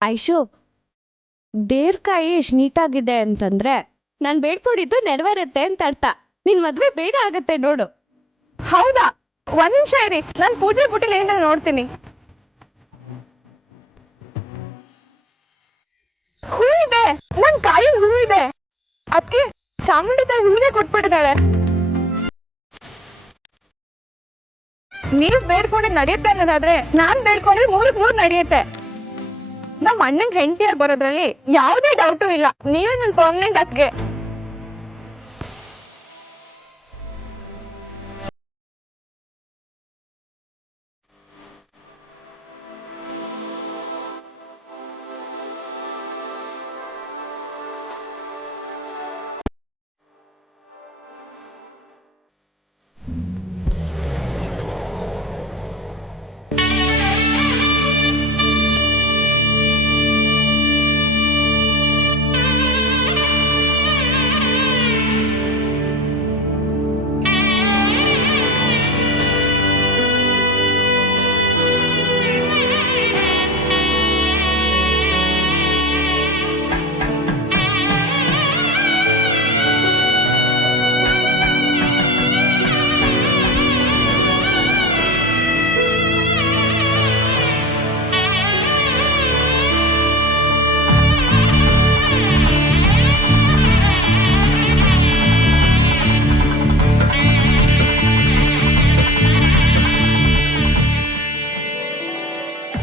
ಐಶು, ದೇವ್ರಕಾಯಿ ಎಷ್ಟು ನೀಟಾಗಿದೆ ಅಂತಂದ್ರೆ ನಾನು ಬೇಡ್ಕೊಂಡಿದ್ದು ನೆರವೇರುತ್ತೆ ಅಂತ ಅರ್ಥ. ನಿನ್ ಮದ್ವೆ ಬೇಗ ಆಗತ್ತೆ ನೋಡು. ಹೌದಾ? ಒಂದ್ ನಿಮಿಷ ಇರಿ, ನಾನು ಪೂಜೆ ಬುಟ್ಟಿಲಿ ಏನಾದ್ರು ನೋಡ್ತೀನಿ. ಹೂ ಇದೆ, ನನ್ ಕಾಯಲ್ಲಿ ಹೂ ಇದೆ. ಅದಕ್ಕೆ ಚಾಮುಂಡಿ ತಾಯಿ ಹೂವಿಗೆ ಕೊಟ್ಬಿಟ್ಟಿದ್ದಾಳೆ. ನೀವ್ ಬೇಡ್ಕೊಂಡೆ ನಡೆಯುತ್ತೆ ಅನ್ನೋದಾದ್ರೆ ನಾನ್ ಬೇಡ್ಕೊಂಡ್ರೆ 3 ನಡೆಯುತ್ತೆ. ನಮ್ಮ ಅಣ್ಣಂಗ್ ಹೆಂಡತಿಯರ್ ಬರೋದ್ರಲ್ಲಿ ಯಾವುದೇ ಡೌಟು ಇಲ್ಲ. ನೀವೇ ನನ್ ಪರ್ಮನೆಂಟ್ ಅತ್ಗೆ.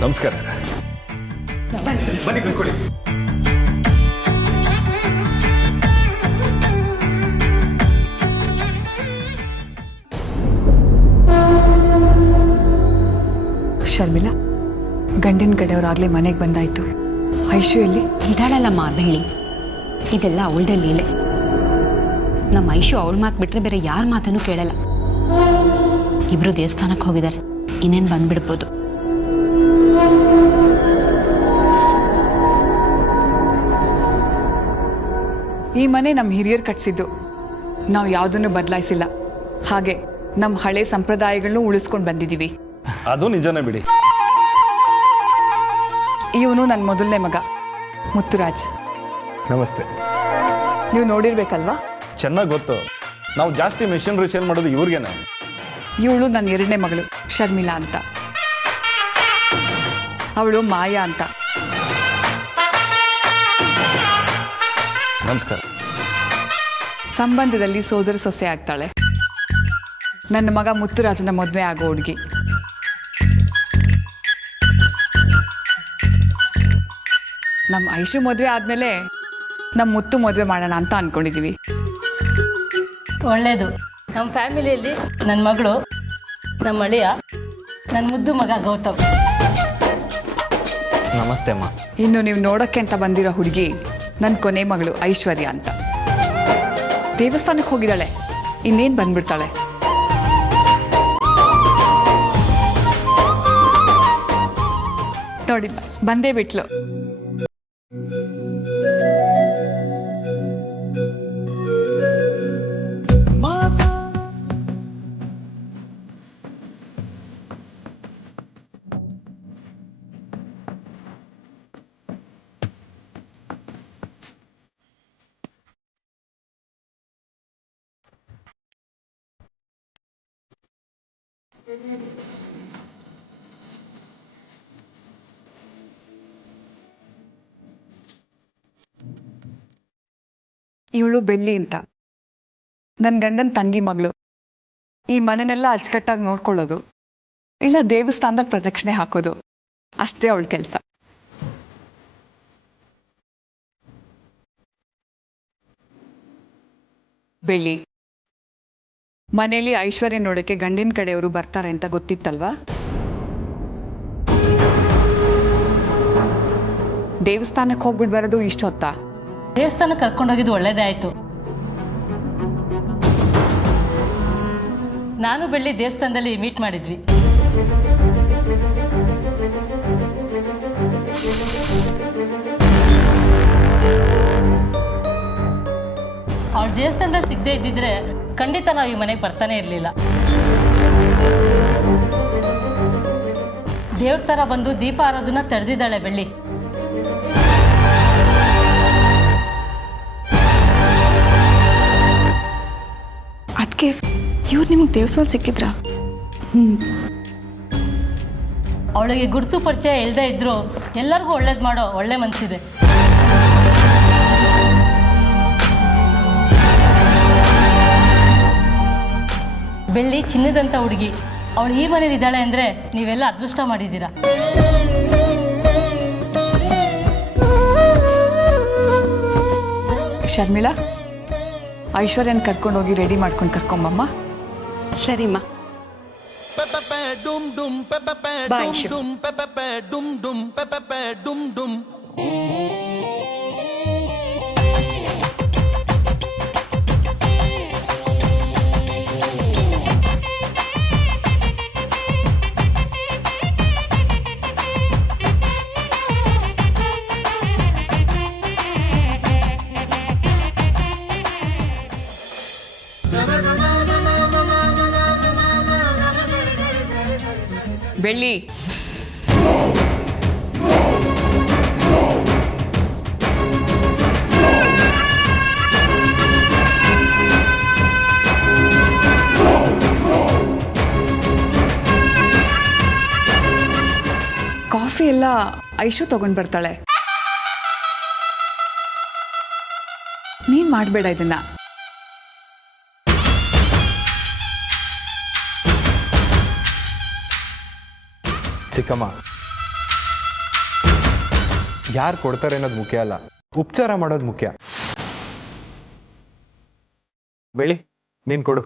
ನಮಸ್ಕಾರ. ಬನ್ನಿ ಕುತ್ಕೊಳ್ಳಿ. ಶರ್ಮಿಳಾ, ಗಂಡಿನ ಕಡೆಯವರಾಗಲೇ ಮನೆಗೆ ಬಂದಾಯ್ತು. ಐಶು ಎಲ್ಲಿ? ಇದಾಳಲ್ಲಮ್ಮ ಬೆಳ್ಳಿ, ಇದೆಲ್ಲ ಅವಳದೇ ಲೀಲೆ. ನಮ್ಮ ಐಶು ಅವಳ ಮಾತು ಬಿಟ್ರೆ ಬೇರೆ ಯಾರ ಮಾತನ್ನು ಕೇಳಲ್ಲ. ಇಬ್ರು ದೇವಸ್ಥಾನಕ್ಕೆ ಹೋಗಿದ್ದಾರೆ, ಇನ್ನೇನು ಬಂದ್ಬಿಡ್ಬೋದು. ಈ ಮನೆ ನಮ್ಮ ಹಿರಿಯರು ಕಟ್ಸಿದ್ದು, ನಾವು ಯಾವುದನ್ನು ಬದಲಾಯಿಸಿಲ್ಲ. ಹಾಗೆ ನಮ್ಮ ಹಳೆ ಸಂಪ್ರದಾಯಗಳನ್ನೂ ಉಳಿಸ್ಕೊಂಡು ಬಂದಿದ್ದೀವಿ. ಅದು ನಿಜನೇ ಬಿಡಿ. ಇವನು ನನ್ನ ಮೊದಲನೇ ಮಗ ಮುತ್ತುರಾಜ್. ನಮಸ್ತೆ. ನೀವು ನೋಡಿರ್ಬೇಕಲ್ವಾ? ಚೆನ್ನಾಗಿ ಗೊತ್ತು. ನಾವು ಜಾಸ್ತಿ ಮೆಷಿನರಿ ಸೇಲ್ ಮಾಡೋದು ಇವ್ರಿಗೇನೆ. ಇವಳು ನನ್ನ ಎರಡನೇ ಮಗಳು ಶರ್ಮಿಳಾ ಅಂತ. ಅವಳು ಮಾಯಾ ಅಂತ. ನಮಸ್ಕಾರ. ಸಂಬಂಧದಲ್ಲಿ ಸೋದರ ಸೊಸೆ ಆಗ್ತಾಳೆ. ನನ್ನ ಮಗ ಮುತ್ತುರಾಜನ ಮದುವೆ ಆಗೋ ಹುಡುಗಿ. ನಮ್ಮ ಐಶು ಮದುವೆ ಆದಮೇಲೆ ನಮ್ಮ ಮುತ್ತು ಮದುವೆ ಮಾಡೋಣ ಅಂತ ಅಂದ್ಕೊಂಡಿದ್ದೀವಿ. ಒಳ್ಳೆಯದು. ನಮ್ಮ ಫ್ಯಾಮಿಲಿಯಲ್ಲಿ ನನ್ನ ಮಗಳು, ನಮ್ಮ ಅಳಿಯ, ನನ್ನ ಮುದ್ದು ಮಗ ಗೌತಮ್. ನಮಸ್ತೆ ಅಮ್ಮ. ಇನ್ನು ನೀವು ನೋಡೋಕ್ಕೆ ಅಂತ ಬಂದಿರೋ ಹುಡುಗಿ ನನ್ನ ಕೊನೆ ಮಗಳು ಐಶ್ವರ್ಯ ಅಂತ. ದೇವಸ್ಥಾನಕ್ಕೆ ಹೋಗಿದ್ದಾಳೆ, ಇನ್ನೇನು ಬಂದ್ಬಿಡ್ತಾಳೆ. ನೋಡಿ, ಬಂದೇ ಬಿಟ್ಲು. ಇವಳು ಬೆಳ್ಳಿ ಅಂತ, ನನ್ನ ಗಂಡನ ತಂಗಿ ಮಗಳು. ಈ ಮನೆನೆಲ್ಲ ಅಚ್ಚುಕಟ್ಟಾಗಿ ನೋಡ್ಕೊಳ್ಳೋದು, ಇಲ್ಲ ದೇವಸ್ಥಾನದಾಗ ಪ್ರದಕ್ಷಿಣೆ ಹಾಕೋದು, ಅಷ್ಟೇ ಅವಳ ಕೆಲಸ. ಬೆಳ್ಳಿ, ಮನೇಲಿ ಐಶ್ವರ್ಯ ನೋಡೋಕ್ಕೆ ಗಂಡಿನ ಕಡೆಯವರು ಬರ್ತಾರೆ ಅಂತ ಗೊತ್ತಿತ್ತಲ್ವಾ? ದೇವಸ್ಥಾನಕ್ಕೆ ಹೋಗ್ಬಿಟ್ಟು ಬರೋದು ಇಷ್ಟು ಹೊತ್ತಾ? ದೇವಸ್ಥಾನಕ್ಕೆ ಕರ್ಕೊಂಡೋಗಿದ್ದು ಒಳ್ಳೇದೇ ಆಯಿತು. ನಾನು ಬೆಳ್ಳಿ ದೇವಸ್ಥಾನದಲ್ಲಿ ಮೀಟ್ ಮಾಡಿದ್ವಿ. ಅವಳು ದೇವಸ್ಥಾನದಲ್ಲಿ ಸಿಗದೆ ಇದ್ದಿದ್ರೆ ಖಂಡಿತ ನಾವು ಈ ಮನೆಗೆ ಬರ್ತಾನೆ ಇರಲಿಲ್ಲ. ದೇವ್ರ ಥರ ಬಂದು ದೀಪ ಆರೋದನ್ನ ತಡೆದಿದ್ದಾಳೆ ಬೆಳ್ಳಿ. ಅದಕ್ಕೆ ಇವ್ರು ನಿಮ್ಗೆ ದೇವಸ್ಥಾನ ಸಿಕ್ಕಿದ್ರಾ? ಅವಳಿಗೆ ಗುರುತು ಪರಿಚಯ ಇಲ್ಲದೆ ಇದ್ದರೂ ಎಲ್ಲರಿಗೂ ಒಳ್ಳೇದು ಮಾಡೋ ಒಳ್ಳೆ ಮನಸ್ಸಿದೆ. ಬೆಳ್ಳಿ ಚಿನ್ನದಂಥ ಹುಡುಗಿ, ಅವಳು ಈ ಮನೇಲಿ ಇದ್ದಾಳೆ ಅಂದರೆ ನೀವೆಲ್ಲ ಅದೃಷ್ಟ ಮಾಡಿದ್ದೀರಾ. ಶರ್ಮಿಳಾ, ಐಶ್ವರ್ಯನ ಕರ್ಕೊಂಡೋಗಿ ರೆಡಿ ಮಾಡ್ಕೊಂಡು ಕರ್ಕೊಂಬಮ್ಮ. ಸರಿಮ್ಮ. ಬಾ ಐಶು. ಬೆಳ್ಳಿ, ಕಾಫಿ ಎಲ್ಲ ಐಶು ತಗೊಂಡ್ ಬರ್ತಾಳೆ. ನೀನ್ ಮಾಡಬೇಡ ಇದನ್ನ. ಚಿಕ್ಕಮ್ಮ, ಯಾರು ಕೊಡ್ತಾರೆ ಅನ್ನೋದು ಮುಖ್ಯ ಅಲ್ಲ, ಉಪಚಾರ ಮಾಡೋದು ಮುಖ್ಯ. ಬೆಳಿ, ನೀನ್ ಕೊಡು.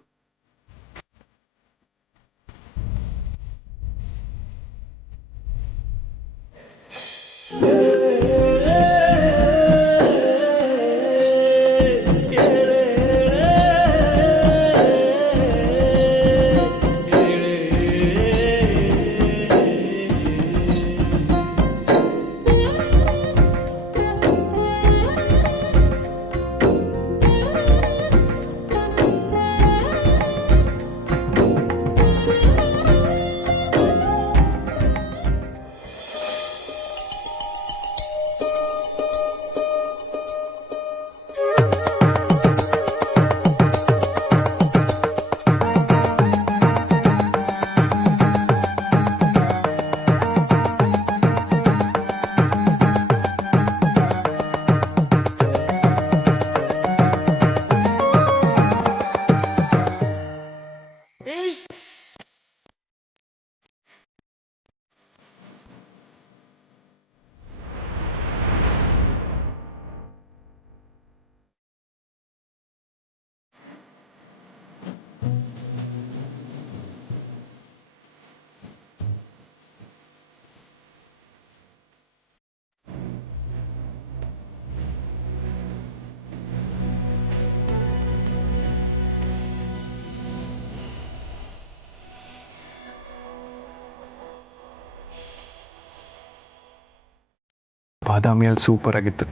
ಬಾದಾಮಿ ಅಲ್ಲಿ ಸೂಪರ್ ಆಗಿತ್ತು.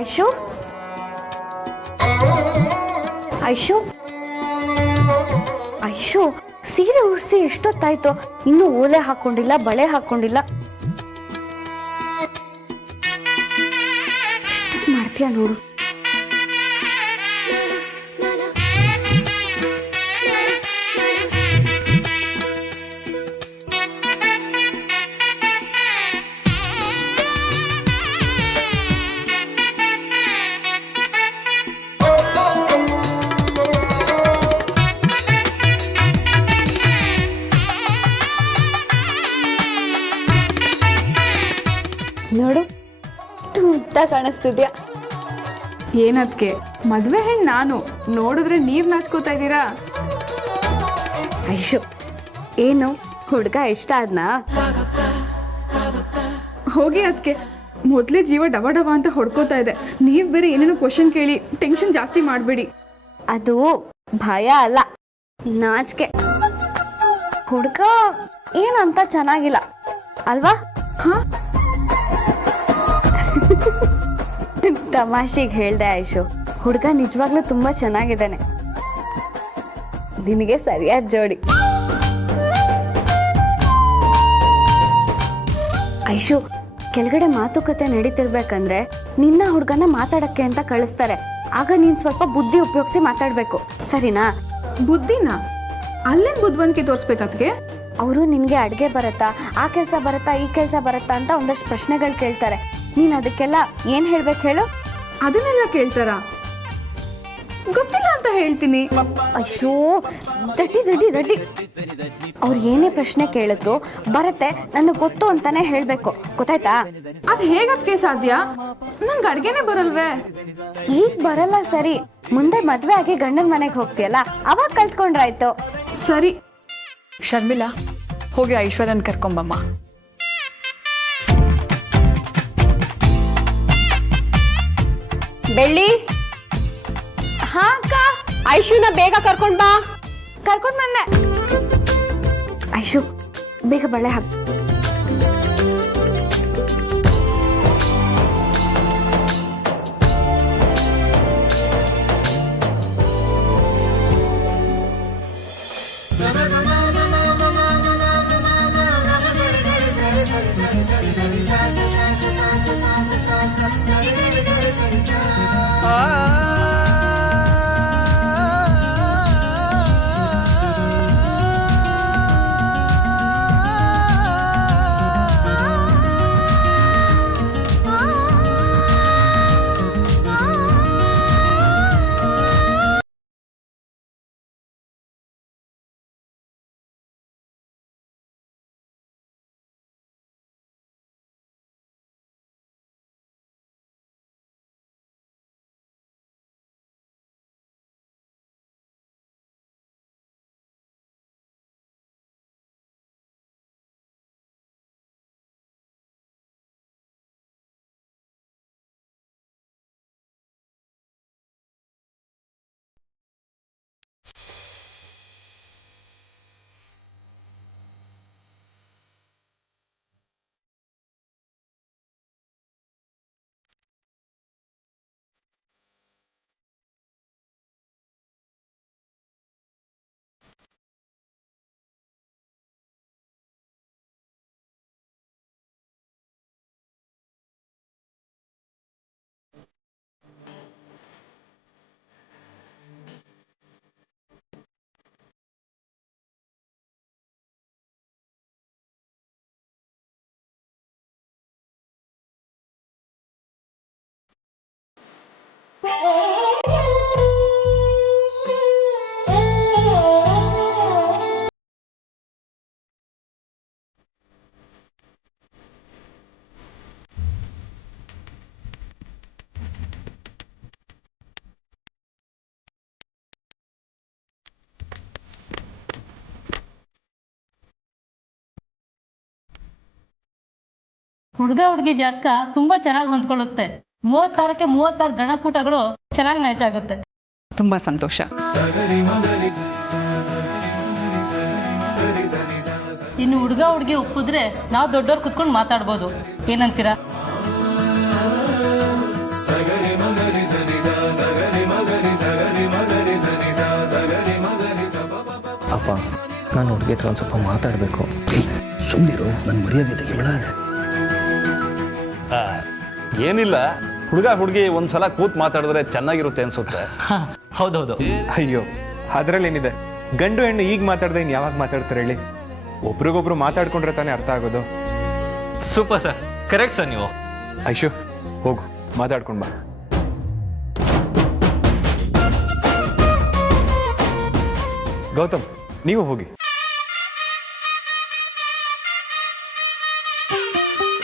ಐಶು, ಐಶು, ಐಶು, ಸೀರೆ ಉಡ್ಸಿ ಎಷ್ಟೊತ್ತಾಯ್ತು, ಇನ್ನೂ ಓಲೆ ಹಾಕೊಂಡಿಲ್ಲ, ಬಳೆ ಹಾಕೊಂಡಿಲ್ಲ. ಎಷ್ಟೊತ್ತು ಮಾಡ್ತೀಯ ನೋಡು. ಕಾಣಿಸ್ತಿದ್ಯಾ. ಏನದ್ಕೆ ಮದ್ವೆ ಹೆಣ್ಣು ನಾನು ನೋಡಿದ್ರೆ ನೀವ್ ನಾಚ್ಕೋತಾ ಇದ್ದೀರಾ? ಐಶು, ಏನು ಹುಡುಗ ಇಷ್ಟ ಆದ್ನಾ? ಹೋಗಿ ಅದಕ್ಕೆ ಮೊದಲೇ ಜೀವ ಡವ ಡವ ಅಂತ ಹೊಡ್ಕೋತಾ ಇದೆ. ನೀವು ಬೇರೆ ಏನೇನೋ ಕ್ವಶನ್ ಕೇಳಿ ಟೆನ್ಷನ್ ಜಾಸ್ತಿ ಮಾಡಬೇಡಿ. ಅದು ಭಯ ಅಲ್ಲ, ನಾಚಿಕೆ. ಹುಡುಗ ಏನಂತ ಚೆನ್ನಾಗಿಲ್ಲ ಅಲ್ವಾ? ಹಾ, ತಮಾಷೆಗೆ ಹೇಳ್ದೆ ಐಶು, ಹುಡುಗ ನಿಜವಾಗ್ಲೂ ತುಂಬಾ ಚೆನ್ನಾಗಿದ್ದಾನೆ. ನಿನಗೆ ಸರಿಯಾದ ಜೋಡಿ. ಐಶು, ಕೆಳಗಡೆ ಮಾತುಕತೆ ನಡೀತಿರ್ಬೇಕಂದ್ರೆ ನಿನ್ನ ಹುಡುಗನ ಮಾತಾಡಕ್ಕೆ ಅಂತ ಕಳಿಸ್ತಾರೆ. ಆಗ ನೀನ್ ಸ್ವಲ್ಪ ಬುದ್ಧಿ ಉಪಯೋಗಿಸಿ ಮಾತಾಡ್ಬೇಕು, ಸರಿನಾ? ಬುದ್ಧಿನ ಅಲ್ಲೇನ್ ಬುದ್ಧಿವಂತಿಕೆ ತೋರಿಸ್ಬೇಕದ್ಕೆ? ಅವರು ನಿನ್ಗೆ ಅಡ್ಗೆ ಬರುತ್ತಾ, ಆ ಕೆಲಸ ಬರುತ್ತಾ, ಈ ಕೆಲಸ ಬರುತ್ತಾ ಅಂತ ಒಂದಷ್ಟು ಪ್ರಶ್ನೆಗಳು ಕೇಳ್ತಾರೆ. ನೀನ್ ಅದಕ್ಕೆಲ್ಲ ಏನ್ ಹೇಳ್ಬೇಕು ಹೇಳು? ಅದನ್ನೆಲ್ಲ ಕೇಳ್ತಾರ? ಗೊತ್ತಿಲ್ಲ ಅಂತ ಹೇಳ್ತೀನಿ. ಅಯ್ಯೋ, ದಡ್ಡಿ ದಡ್ಡಿ ದಡ್ಡಿ. ಅವ್ರು ಏನೇ ಪ್ರಶ್ನೆ ಕೇಳಿದ್ರು ಬರತ್ತೆ, ನನಗೆ ಗೊತ್ತು ಅಂತಾನೆ ಹೇಳ್ಬೇಕು, ಗೊತ್ತಾಯ್ತಾ? ಅದ್ ಹೇಗದ್ಕೆ ಸಾಧ್ಯ? ನಂಗೆ ಅಡ್ಗೆನೆ ಬರಲ್ವೇ? ಈಗ ಬರಲ್ಲ ಸರಿ, ಮುಂದೆ ಮದ್ವೆ ಆಗಿ ಗಂಡನ ಮನೆಗೆ ಹೋಗ್ತೀಯಲ್ಲ, ಅವಾಗ ಕಲ್ತ್ಕೊಂಡ್ರಾಯ್ತು. ಸರಿ. ಶರ್ಮಿಳಾ, ಹೋಗಿ ಐಶ್ವರ್ಯನ್ ಕರ್ಕೊಂಬಮ್ಮ. ಬೆಳ್ಳಿ, ಹಾ ಅಕ್ಕ, ಐಶುನ ಬೇಗ ಕರ್ಕೊಂಡ್ ಬಾ. ಕರ್ಕೊಂಡ್ ಬಂದೆ. ಐಶು, ಬೇಗ ಬಳೆ ಹಾಕ್. ಹುಡುಗ ಹುಡುಗಿ ಜಾತಕ ತುಂಬಾ ಚೆನ್ನಾಗಿ ಹೊಂದ್ಕೊಳ್ಳುತ್ತೆ. 36ಕ್ಕೆ 36 ಗಣಕೂಟಗಳು ಚೆನ್ನಾಗಿ ಮ್ಯಾಚ್ ಆಗುತ್ತೆ. ತುಂಬಾ ಸಂತೋಷ. ಇನ್ನು ಹುಡುಗ ಹುಡುಗಿ ಒಪ್ಪಿದ್ರೆ ನಾವು ದೊಡ್ಡವ್ರು ಕುತ್ಕೊಂಡು ಮಾತಾಡ್ಬೋದು. ಏನಂತೀರಾ? ಅಪ್ಪ, ನಾನು ಹುಡುಗಿ ಹತ್ರ ಒಂದು ಸ್ವಲ್ಪ ಮಾತಾಡಬೇಕು. ಸುಮ್ಮನಿರು, ನನ್ನ ಮರ್ಯಾದೆ ತೆಗಿಬೇಡ. ಏನಿಲ್ಲ, ಹುಡುಗ ಹುಡುಗಿ ಒಂದ್ಸಲ ಕೂತ್ ಮಾತಾಡಿದ್ರೆ ಚೆನ್ನಾಗಿರುತ್ತೆ ಅನ್ಸುತ್ತೆ. ಹೌದೌದು. ಅಯ್ಯೋ, ಅದರಲ್ಲೇನಿದೆ? ಗಂಡು ಹೆಣ್ಣು ಈಗ ಮಾತಾಡ್ದೆ ಇನ್ನು ಯಾವಾಗ ಮಾತಾಡ್ತಾರೆ ಹೇಳಿ? ಒಬ್ರಿಗೊಬ್ರು ಮಾತಾಡ್ಕೊಂಡ್ರೆ ತಾನೇ ಅರ್ಥ ಆಗೋದು. ಸೂಪರ್ ಸರ್, ಕರೆಕ್ಟ್ ಸರ್ ನೀವು. ಐಶು, ಹೋಗು ಮಾತಾಡ್ಕೊಂಡು ಬಾ. ಗೌತಮ್, ನೀವು ಹೋಗಿ.